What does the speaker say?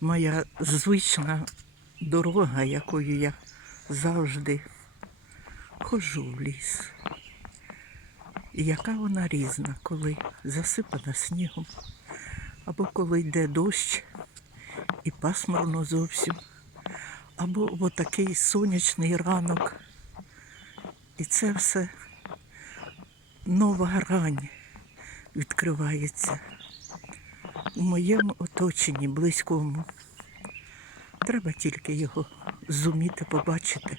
моя звична дорога, якою я завжди ходжу в ліс. І яка вона різна, коли засипана снігом, або коли йде дощ і пасмурно зовсім, або в такий сонячний ранок. І це все нова грань відкривається у моєму оточенні близькому. Треба тільки його зуміти побачити.